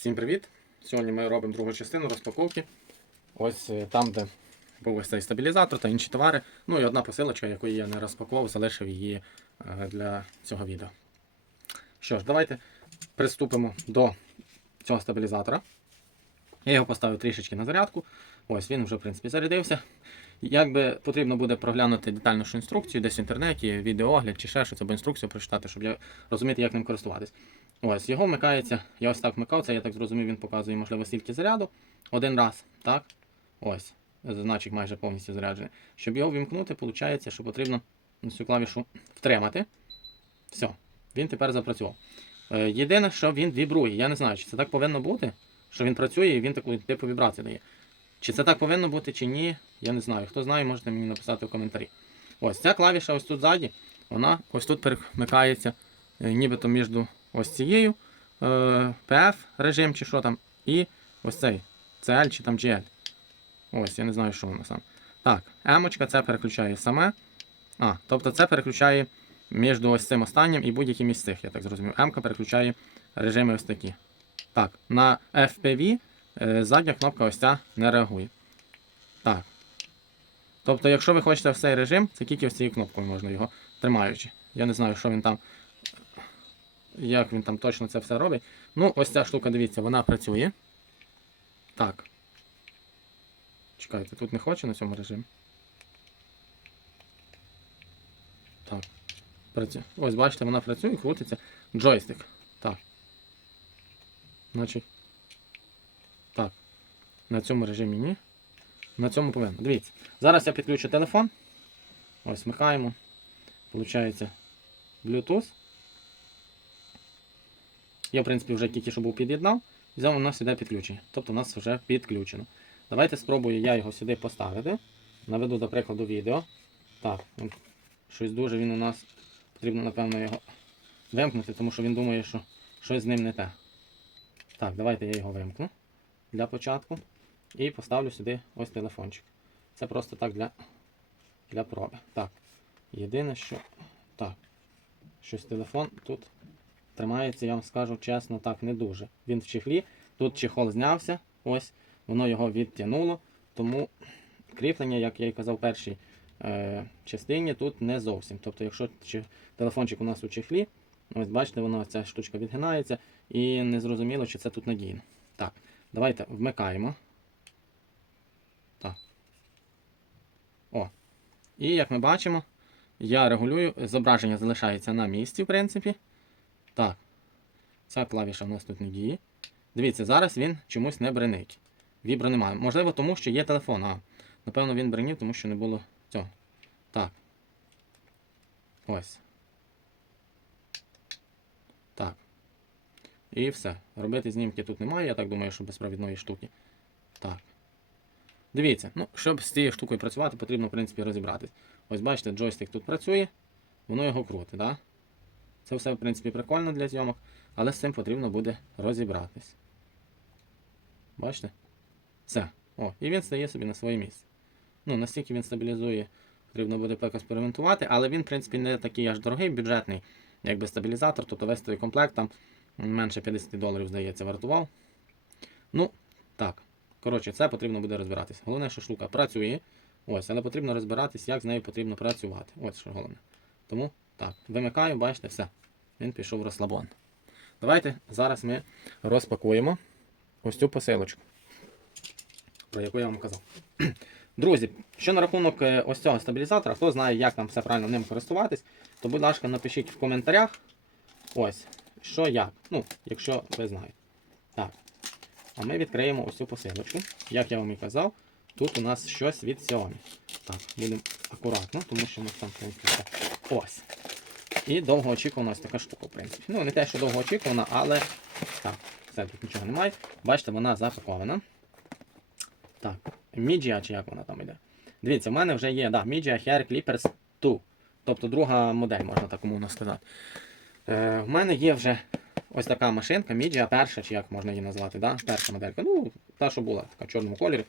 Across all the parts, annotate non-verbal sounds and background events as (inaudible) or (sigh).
Всім привіт! Сьогодні ми робимо другу частину розпаковки. Ось е, там, де був ось цей стабілізатор та інші товари. Ну і одна посилочка, яку я не розпакував, залишив її е, для цього відео. Що ж, давайте приступимо до цього стабілізатора. Я його поставив трішечки на зарядку. Ось він вже, в принципі, зарядився. Якби потрібно буде проглянути детальнішу інструкцію, десь в інтернеті, відеоогляд чи ще щось або інструкцію прочитати, щоб я розуміти, як ним користуватись. Ось, його вмикається, я ось так вмикав, це я так зрозумів, він показує, можливо, стільки заряду. Один раз, так? Ось, значить майже повністю заряджений. Щоб його вімкнути, виходить, що потрібно цю клавішу втримати. Все, він тепер запрацював. Е, Єдине, що він вібрує. Я не знаю, чи це так повинно бути, що він працює і він таку типу вібрацію дає. Чи це так повинно бути, чи ні, я не знаю. Хто знає, можете мені написати в коментарі. Ось ця клавіша ось тут ззаді, вона ось тут перемикається нібито між ось цією е, PF режим чи що там, і ось цей CL чи там GL. Ось, я не знаю, що воно сам. Так, М це переключає саме. А, тобто це переключає між ось цим останнім і будь-яким із цих, я так зрозумів. М-ка переключає режими ось такі. Так, на FPV е, задня кнопка ось ця не реагує. Так. Тобто, якщо ви хочете в цей режим, це тільки ось цією кнопкою можна його тримаючи. Я не знаю, що він там. Як він там точно це все робить. Ну, ось ця штука, дивіться, вона працює. Так. Чекайте, тут не хоче на цьому режимі. Так. Працює. Ось, бачите, вона працює, крутиться. Джойстик. Так. Значить. Так. На цьому режимі ні. На цьому повинно. Дивіться. Зараз я підключу телефон. Ось, вмикаємо. Получається Bluetooth. Я, в принципі, вже тільки що був під'єднав. У нас іде підключення. Тобто у нас вже підключено. Давайте спробую я його сюди поставити. Наведу, до прикладу, відео. Так, щось дуже він у нас потрібно, напевно, його вимкнути, тому що він думає, що щось з ним не те. Так, давайте я його вимкну для початку. І поставлю сюди ось телефончик. Це просто так для, для проби. Так. Єдине, що. Так. Щось телефон тут тримається, я вам скажу чесно, так, не дуже. Він в чехлі. Тут чехол знявся, ось, воно його відтягнуло. Тому кріплення, як я і казав в першій е, частині, тут не зовсім. Тобто, якщо чи- телефончик у нас у чехлі, ось бачите, воно ця штучка відгинається і не зрозуміло, чи це тут надійно. Так, давайте вмикаємо. Так. О. І як ми бачимо, я регулюю, зображення залишається на місці, в принципі. Так. Ця клавіша в нас тут не діє. Дивіться, зараз він чомусь не бренить. Вібро немає. Можливо, тому що є телефон. А, напевно, він бренів, тому що не було цього. Так. Ось. Так. І все. Робити знімки тут немає, я так думаю, що безпровідної штуки. Так. Дивіться, ну, щоб з цією штукою працювати, потрібно, в принципі, розібратись. Ось бачите, джойстик тут працює, воно його крутить. Да? Це все, в принципі, прикольно для зйомок, але з цим потрібно буде розібратись. Бачите? Все. О, і він стає собі на своє місце. Ну, настільки він стабілізує, потрібно буде поекспериментувати, але він, в принципі, не такий аж дорогий, бюджетний, якби стабілізатор, тобто весь той комплект там менше 50 доларів, здається, вартував. Ну, так. Коротше, це потрібно буде розбиратись. Головне, що штука працює. Ось, але потрібно розбиратись, як з нею потрібно працювати. Ось що головне. Тому так, вимикаю, бачите, все. Він пішов розслабон. Давайте зараз ми розпакуємо ось цю посилочку, про яку я вам казав. (clears throat) Друзі, що на рахунок е, ось цього стабілізатора, хто знає, як нам все правильно ним користуватись, то, будь ласка, напишіть в коментарях. Ось, що як. Ну, якщо ви знаєте. Так. А ми відкриємо ось цю посилочку. Як я вам і казав, тут у нас щось від Xiaomi. Так, будемо акуратно, тому що у нас там ось. І довгоочікувана ось така штука, в принципі. Ну, не те, що довгоочікувана, але так, все, тут нічого немає. Бачите, вона запакована. Так, Media, чи як вона там йде. Дивіться, в мене вже є да, Media Hair Clippers 2. Тобто друга модель, можна так умовно сказати. Е, в мене є вже ось така машинка, Media перша, чи як можна її назвати, да? перша моделька. Ну, та, що була, така в чорному кольорі.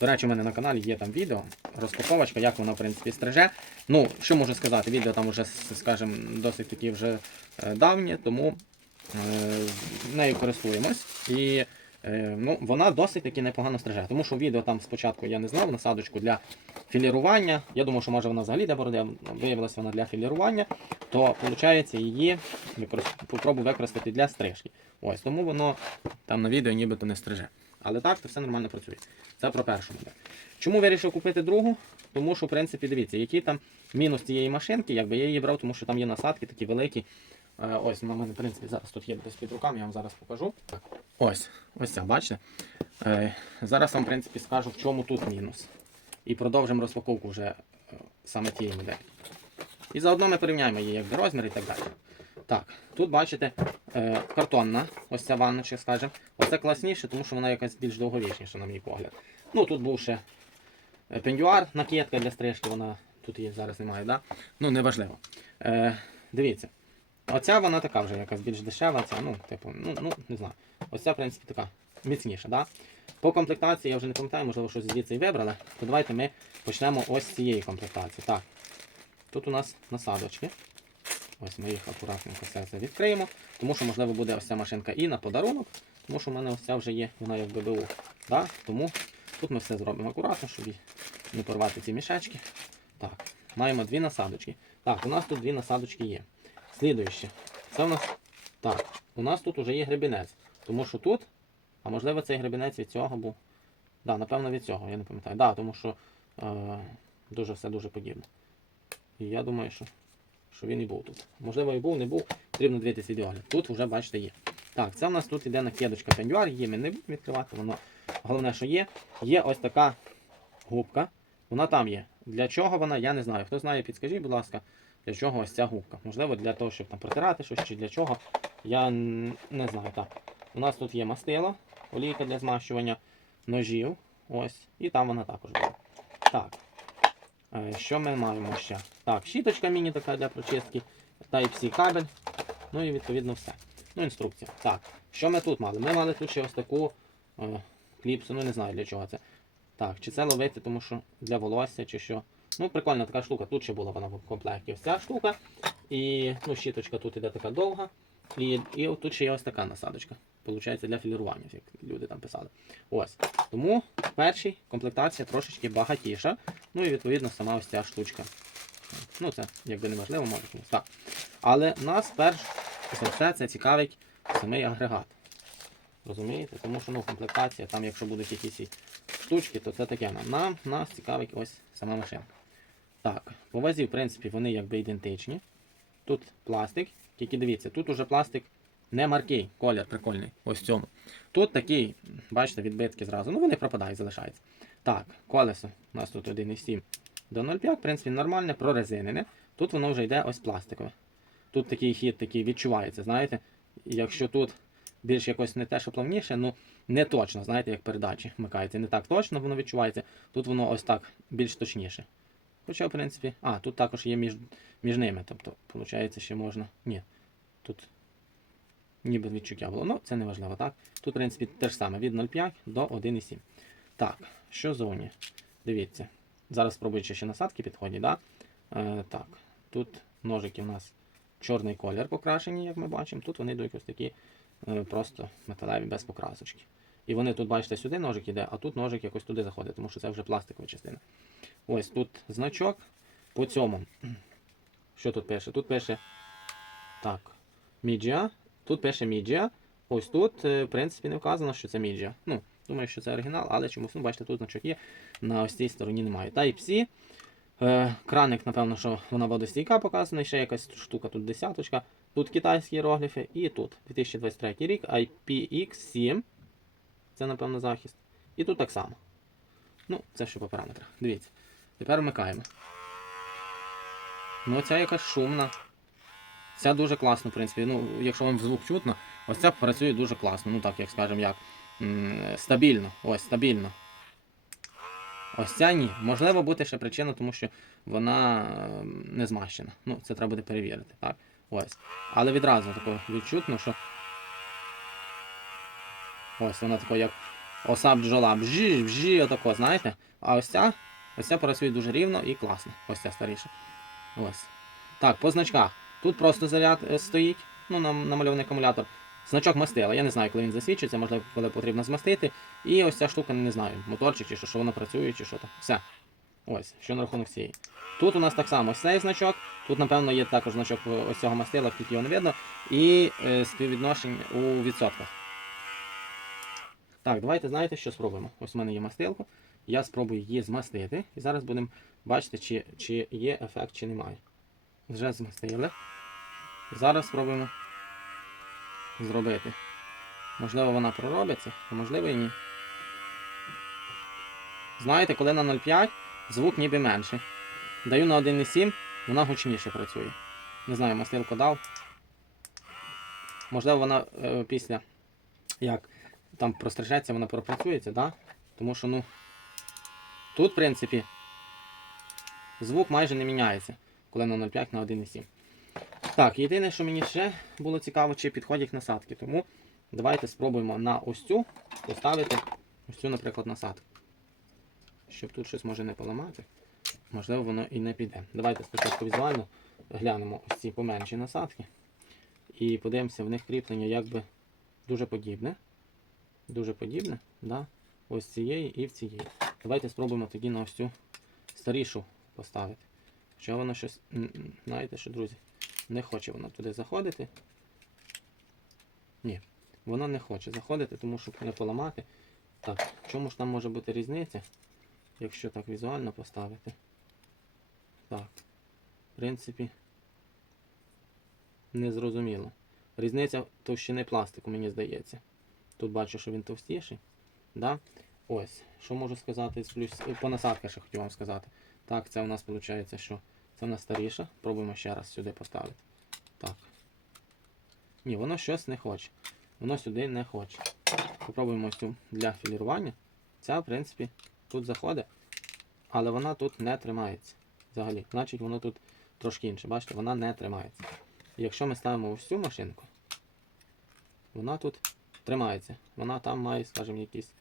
До речі, у мене на каналі є там відео, розпаковочка, як вона в принципі стриже. Ну, що можу сказати, відео там вже, скажімо, досить такі вже е, давні, тому е, нею користуємось. І ну, вона досить таки непогано стриже. Тому що відео там спочатку я не знав насадочку для філірування. Я думав, що може вона взагалі для бороди, виявилася вона для філірування, то виходить її попробую використати для стрижки. Ось тому воно там на відео нібито не стриже. Але так, то все нормально працює. Це про першу модель. Чому вирішив купити другу? Тому що, в принципі, дивіться, який там мінус цієї машинки, якби я її брав, тому що там є насадки такі великі. Е, Ось, на мене, в принципі, зараз тут є десь під руками, я вам зараз покажу. Ось, ось ця, бачите? Е, Зараз вам, в принципі, скажу, в чому тут мінус. І продовжимо розпаковку вже е, саме тієї моделі. І заодно ми порівняємо її якби розмір і так далі. Так, тут бачите картонна, ось ця ванночка, скажімо. Оце класніше, тому що вона якась більш довговічніша, на мій погляд. Ну, тут був ще пендюар, накидка для стрижки, вона тут її зараз немає, да? Ну, неважливо. Дивіться. Оця вона така вже якась більш дешева, ця, ну, типу, ну, ну, не знаю. Оця, в принципі, така міцніша, да? По комплектації, я вже не пам'ятаю, можливо, щось звідси і вибрали. То давайте ми почнемо ось з цієї комплектації. Так. Тут у нас насадочки. Ось ми їх акуратненько все це відкриємо. Тому що, можливо, буде ось ця машинка і на подарунок, тому що в мене ось ця вже є, вона як ББУ. Да? Тому тут ми все зробимо акуратно, щоб не порвати ці мішечки. Так, маємо дві насадочки. Так, у нас тут дві насадочки є. Слідуюче. Це у нас. Так, у нас тут вже є гребінець. Тому що тут, а можливо цей гребінець від цього був. Да, напевно від цього, я не пам'ятаю. Да, тому що е, дуже все дуже подібне. І я думаю, що, що він і був тут. Можливо, і був, не був, потрібно дивитися відеогляд. Тут вже, бачите, є. Так, це в нас тут іде накидочка пендюар, її ми не будемо відкривати, воно головне, що є. Є ось така губка. Вона там є. Для чого вона, я не знаю. Хто знає, підскажіть, будь ласка, для чого ось ця губка. Можливо, для того, щоб там протирати щось чи для чого. Я не знаю. Так. У нас тут є мастило, олійка для змащування ножів. Ось. І там вона також буде. Так. Е, Що ми маємо ще? Так, щіточка міні така для прочистки, Type-C кабель. Ну і відповідно все. Ну, інструкція. Так, що ми тут мали? Ми мали тут ще ось таку е, кліпсу, ну не знаю для чого це. Так, чи це ловити, тому що для волосся, чи що. Ну, прикольна така штука. Тут ще була вона в комплекті. Ось ця штука. І ну, щіточка тут іде така довга. І, і тут ще є ось така насадочка. Получається для філірування, як люди там писали. Ось. Тому перший комплектація трошечки багатіша. Ну і відповідно сама ось ця штучка. Ну, це якби неможливо, може. Так. Але нас перш за все це цікавить самий агрегат. Розумієте? Тому що ну, комплектація, там якщо будуть якісь штучки, то це таке нам. Нам нас цікавить ось сама машинка. Так, по вазі, в принципі, вони якби ідентичні. Тут пластик, тільки дивіться, тут уже пластик не маркий, колір прикольний. Ось цьому. Тут такий, бачите, відбитки зразу. Ну вони пропадають, залишаються. Так, колесо. У нас тут 1,7 до 0,5, в принципі, нормальне, прорезинене. Тут воно вже йде ось пластикове. Тут такий хід такий відчувається, знаєте. Якщо тут більш якось не те, що плавніше, ну не точно, знаєте, як передачі вмикається. Не так точно воно відчувається. Тут воно ось так більш точніше. Хоча, в принципі, а, тут також є між, між ними. Тобто, виходить, ще можна. Ні. Тут ніби відчуття було. Ну, це не важливо, так? Тут, в принципі, те ж саме від 0,5 до 1,7. Так, що зовні? Дивіться. Зараз спробую ще насадки підходять, да? Е, так. Тут ножики у нас чорний колір покрашені, як ми бачимо. Тут вони йдуть ось такі е, просто металеві без покрасочки. І вони тут, бачите, сюди ножик іде, а тут ножик якось туди заходить, тому що це вже пластикова частина. Ось тут значок. По цьому. Що тут пише? Тут пише так. Міджіа. Тут пише Міджіа. Ось тут, е, в принципі, не вказано, що це Міджіа. Ну, думаю, що це оригінал, але чомусь, ну, бачите, тут значок є. На ось цій стороні немає. Type-C. Е, краник, напевно, що вона водостійка показана, ще якась штука, тут десяточка. Тут китайські іерогліфи, і тут 2023 рік, IPX7. Це, напевно, захист. І тут так само. Ну, це що по параметрах. Дивіться. Тепер вмикаємо. Ну, ця якась шумна. Ця дуже класно, в принципі. Ну, якщо вам звук чутно, ось ця працює дуже класно. Ну так, як скажемо, як. Стабільно. Ось, стабільно. Ось ця ні. Можливо бути ще причина, тому що вона е, не змащена. Ну, це треба буде перевірити. Так. Ось. Але відразу тако відчутно, що. Ось вона така, як оса бджола. Бжі, бжі, отако, знаєте? А ось ця, ось ця працює дуже рівно і класно. Ось ця старіша. Ось. Так, по значках. Тут просто заряд е, стоїть. ну, нам- намальований акумулятор. Значок мастила. Я не знаю, коли він засвідчиться, можливо, коли потрібно змастити. І ось ця штука, не знаю, моторчик чи що, що воно працює, чи що там. Все. Ось, що на рахунок цієї. Тут у нас так само ось цей значок. Тут, напевно, є також значок е, ось цього мастила, тільки його не видно. І е, співвідношення у відсотках. Так, давайте знаєте, що спробуємо. Ось у мене є мастилка. Я спробую її змастити. І зараз будемо бачити, чи, чи є ефект, чи немає. Вже змастили. Зараз спробуємо зробити. Можливо, вона проробиться, а можливо і ні. Знаєте, коли на 0,5 звук ніби менший. Даю на 1,7, вона гучніше працює. Не знаю, мастилку дав. Можливо, вона е, після як там прострижеться, вона пропрацюється, да? Тому що, ну, тут, в принципі, звук майже не міняється, коли на 0,5 на 1,7. Так, єдине, що мені ще було цікаво, чи підходять насадки. Тому давайте спробуємо на ось цю поставити ось цю, наприклад, насадку. Щоб тут щось може не поламати. Можливо, воно і не піде. Давайте спочатку візуально глянемо ось ці поменші насадки. І подивимося, в них кріплення якби дуже подібне. Дуже подібне. Да? Ось цієї і в цієї. Давайте спробуємо тоді на ось цю старішу поставити. Що воно щось. Знаєте що, друзі? Не хоче воно туди заходити. Ні, воно не хоче заходити, тому що не поламати. Так, в чому ж там може бути різниця? Якщо так візуально поставити. Так. В принципі, не зрозуміло. Різниця товщини пластику, мені здається. Тут бачу, що він товстіший. Да? Ось, що можу сказати з плюс. По насадках ще хотів вам сказати. Так, це у нас виходить, що це в нас старіша. Пробуємо ще раз сюди поставити. Так. Ні, воно щось не хоче. Воно сюди не хоче. Попробуємо ось цю для філірування. Ця, в принципі, тут заходить, але вона тут не тримається. Взагалі. Значить, воно тут трошки інше. Бачите, вона не тримається. І якщо ми ставимо ось цю машинку, вона тут тримається. Вона там має, скажімо, якісь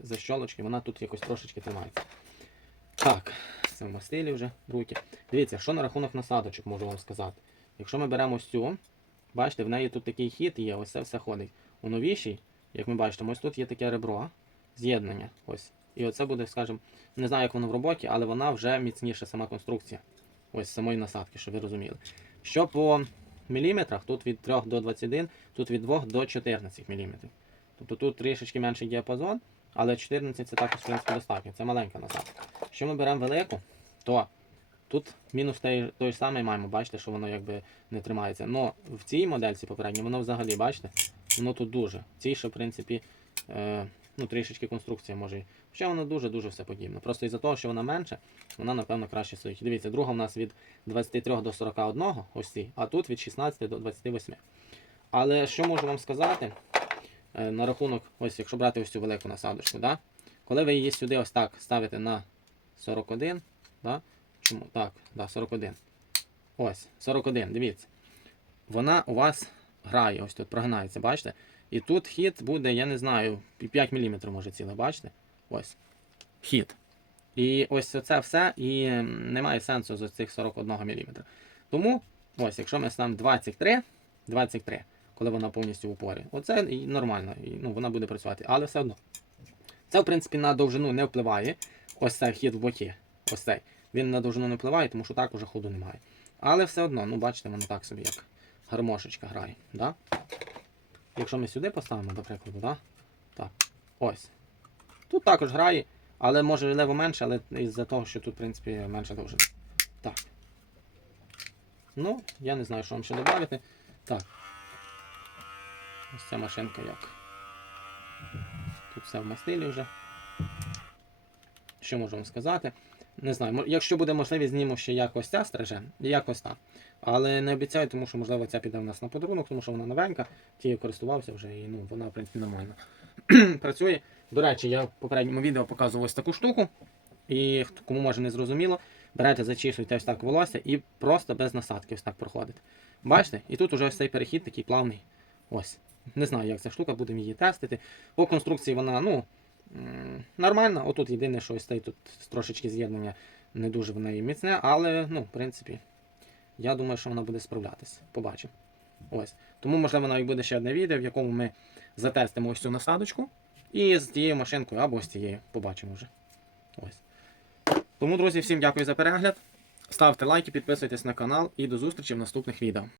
защолочки, вона тут якось трошечки тримається. Так, в мастилі вже руки. Дивіться, що на рахунок насадочок можу вам сказати. Якщо ми беремо ось цю, бачите, в неї тут такий хід є, ось це все ходить. У новішій, як ми бачимо, ось тут є таке ребро, з'єднання. Ось. І оце буде, скажімо, не знаю, як воно в роботі, але вона вже міцніша сама конструкція. Ось самої насадки, щоб ви розуміли. Що по міліметрах, тут від 3 до 21, тут від 2 до 14 міліметрів. Тобто тут трішечки менший діапазон, але 14 це також в принципі достатньо. Це маленька насадка. Якщо ми беремо велику, то тут мінус той, той самий маємо, бачите, що воно якби не тримається. Но в цій модельці попередній, воно взагалі, бачите, воно тут дуже. В цій, що в принципі, е, ну, трішечки конструкція може. Хоча воно дуже-дуже все подібне. Просто із-за того, що вона менша, вона, напевно, краще стоїть. Дивіться, друга в нас від 23 до 41, ось ці, а тут від 16 до 28. Але що можу вам сказати е, на рахунок, ось якщо брати ось цю велику насадочку, да? коли ви її сюди ось так ставите на 41, да? чому? Так, да, 41. Ось, 41, дивіться. Вона у вас грає, ось тут прогинається, бачите? І тут хід буде, я не знаю, 5 мм може ціле, бачите? Ось. Хід. І ось це все, і немає сенсу з цих 41 мм. Тому, ось, якщо ми ставимо 23, 23, коли вона повністю в упорі, оце і нормально, і, ну, вона буде працювати, але все одно. Це, в принципі, на довжину не впливає. Ось цей хід в боки. Ось цей. Він на довжину не впливає, тому що так уже ходу немає. Але все одно, ну бачите, воно так собі як гармошечка грає. Да? Якщо ми сюди поставимо, до прикладу, да? так. Ось. Тут також грає, але може лево менше, але із-за того, що тут, в принципі, менша довжина. Так. Ну, я не знаю, що вам ще додати. Так. Ось ця машинка як. Тут все в мастилі вже. Що можу вам сказати? Не знаю, якщо буде можливість, зніму ще якось ця стриже, якось так. Але не обіцяю, тому що, можливо, ця піде в нас на подарунок, тому що вона новенька, тією користувався вже і ну, вона, в принципі, нормально (clears throat) працює. До речі, я в попередньому відео показував ось таку штуку. І кому може не зрозуміло, берете, зачісуєте ось так волосся і просто без насадки ось так проходите. Бачите? І тут уже ось цей перехід такий плавний. Ось. Не знаю, як ця штука, будемо її тестити. По конструкції вона, ну, м, нормальна. Отут єдине, що ось цей тут трошечки з'єднання не дуже в неї міцне, але, ну, в принципі, я думаю, що вона буде справлятися. Побачимо. Ось. Тому, можливо, навіть буде ще одне відео, в якому ми затестимо ось цю насадочку. І з тією машинкою або з тією. Побачимо вже. Ось. Тому, друзі, всім дякую за перегляд. Ставте лайки, підписуйтесь на канал і до зустрічі в наступних відео.